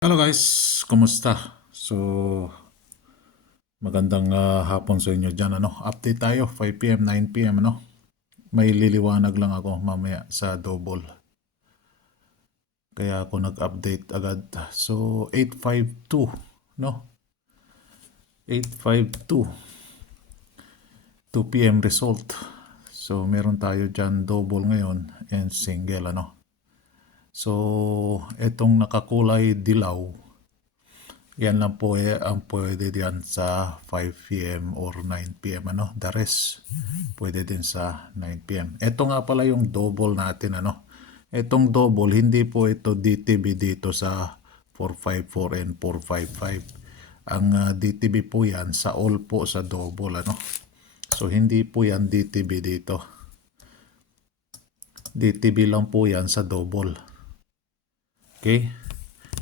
Hello guys, kumusta? So, magandang hapon sa inyo dyan. Update tayo, 5 p.m., 9 p.m. May liliwanag lang ako mamaya sa double. Kaya ako nag-update agad. So, 852, no? 852, 2 p.m. result. So, meron tayo dyan double ngayon and single, So, etong nakakulay dilaw, yan lang po ang pwede diyan sa 5 p.m. or 9 p.m. The rest, pwede din sa 9 p.m. Ito nga pala yung double natin, Itong double, hindi po ito DTB dito sa 454 and 455. Ang DTB po yan sa all po sa double, So, hindi po yan DTB dito. DTB lang po yan sa double. Okay?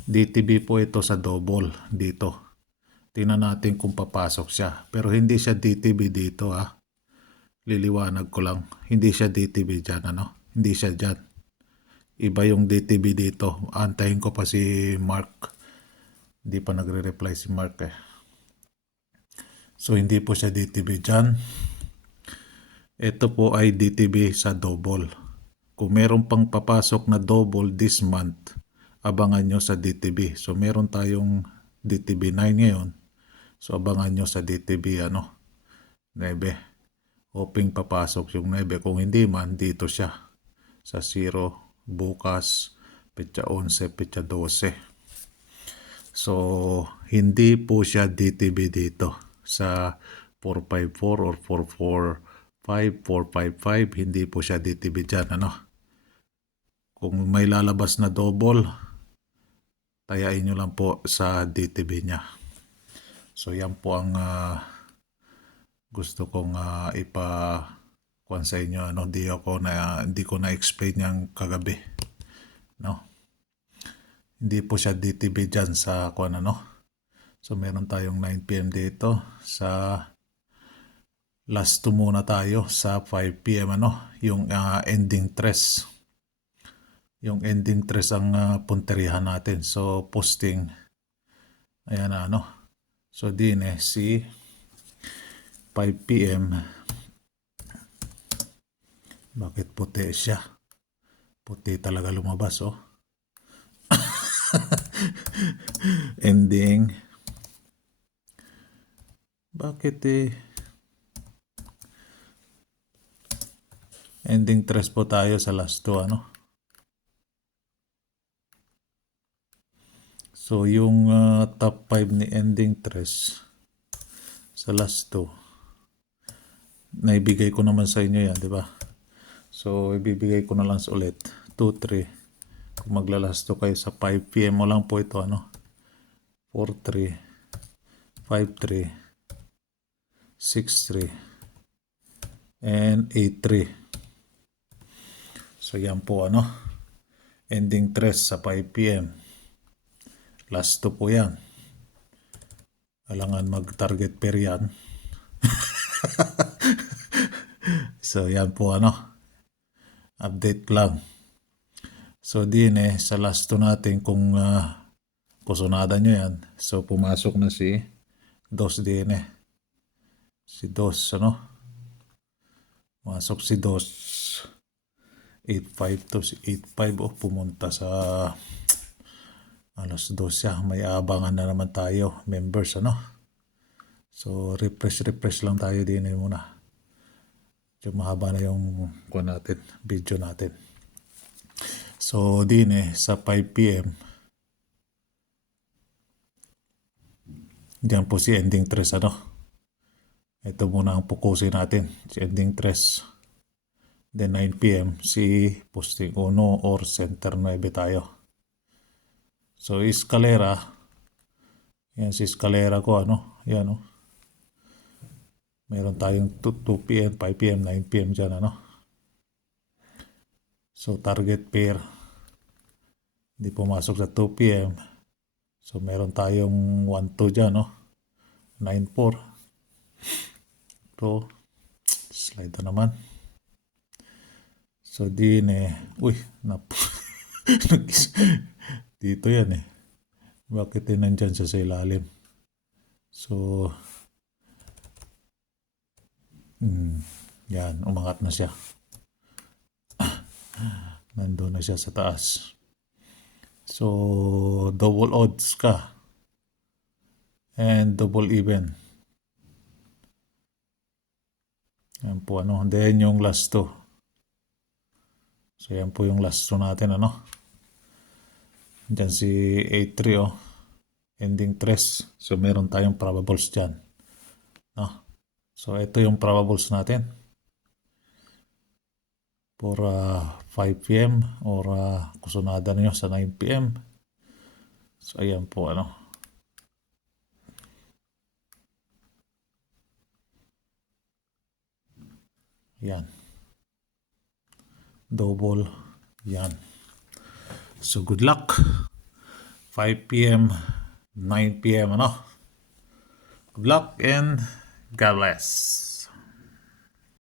DTB po ito sa double dito. Tingnan natin kung papasok siya. Pero hindi siya DTB dito, Liliwanag ko lang. Hindi siya DTB dyan, Hindi siya dyan. Iba yung DTB dito. Antayin ko pa si Mark. Hindi pa nagre-reply si Mark So, hindi po siya DTB dyan. Ito po ay DTB sa double. Kung meron pang papasok na double this month, abangan nyo sa DTB. So, meron tayong DTB 9 ngayon. So, abangan nyo sa DTB, 9. Hoping papasok yung 9. Kung hindi man, dito siya. Sa 0, bukas, petsa 11, petsa 12. So, hindi po siya DTB dito. Sa 454 or 445, 455, hindi po siya DTB dyan, Kung may lalabas na double, tayain nyo lang po sa DTB niya. So, yan po ang gusto kong ipakuan sa inyo. Hindi ko na-explain yung kagabi. Hindi po siya DTB dyan sa kuan, So, meron tayong 9 p.m. dito. Sa last 2 muna tayo sa 5 p.m. Yung ending tres. Yung ending tres ang punterihan natin. So, posting. Ayan So, din si 5 p.m. Bakit puti siya? Puti talaga lumabas, Ending. Bakit ending tres po tayo sa last 2, So, yung top 5 ni ending tres sa last 2, naibigay ko naman sa inyo yan, di ba? So, ibibigay ko na lang ulit. 2, 3. Kung maglalast 2 kayo sa 5 p.m. mo lang po ito, 4, 3, 5, 3, 6, 3, and 8, 3. So, yan po, ending tres sa 5 p.m. Last 2 po yan. Kailangan mag-target pair yan. So, yan po, update lang. So, din sa last 2 natin, kung kusunada nyo yan. So, pumasok na si Dos din Si Dos, Masok si Dos. 8-5 to si 8-5. Pumunta sa alas 2 siya. May abangan na naman tayo, members, So, refresh lang tayo din muna. So, mahaba na yung video natin. So, din sa 5 p.m. Diyan po si ending tres, Ito muna ang pukusin natin, si ending tres. Then 9 p.m. si posting 1 or center 9 tayo. So, escalera. Yan si escalera ko, Yan, Meron tayong 2 p.m., 5 p.m., 9 p.m. dyan, So, target pair. Hindi pumasok sa 2 p.m. So, meron tayong 1-2 dyan, 9-4. So, slide na naman. So, din uy, dito yan Bakit nandyan siya sa ilalim? So, yan, umangat na siya. Nandun na siya sa taas. So, double odds ka. And double even. Yan po ano. Then yung last two. So, yan po yung last two natin ano. Diyan si A3 oh. Ending 3. So, meron tayong probables dyan. No? So, ito yung probables natin. For 5 p.m. or kusunada nyo sa 9 p.m. So, ayan po ano. Yan. Double. Yan. So, good luck. 5 p.m. 9 p.m. ano. Good luck and God bless.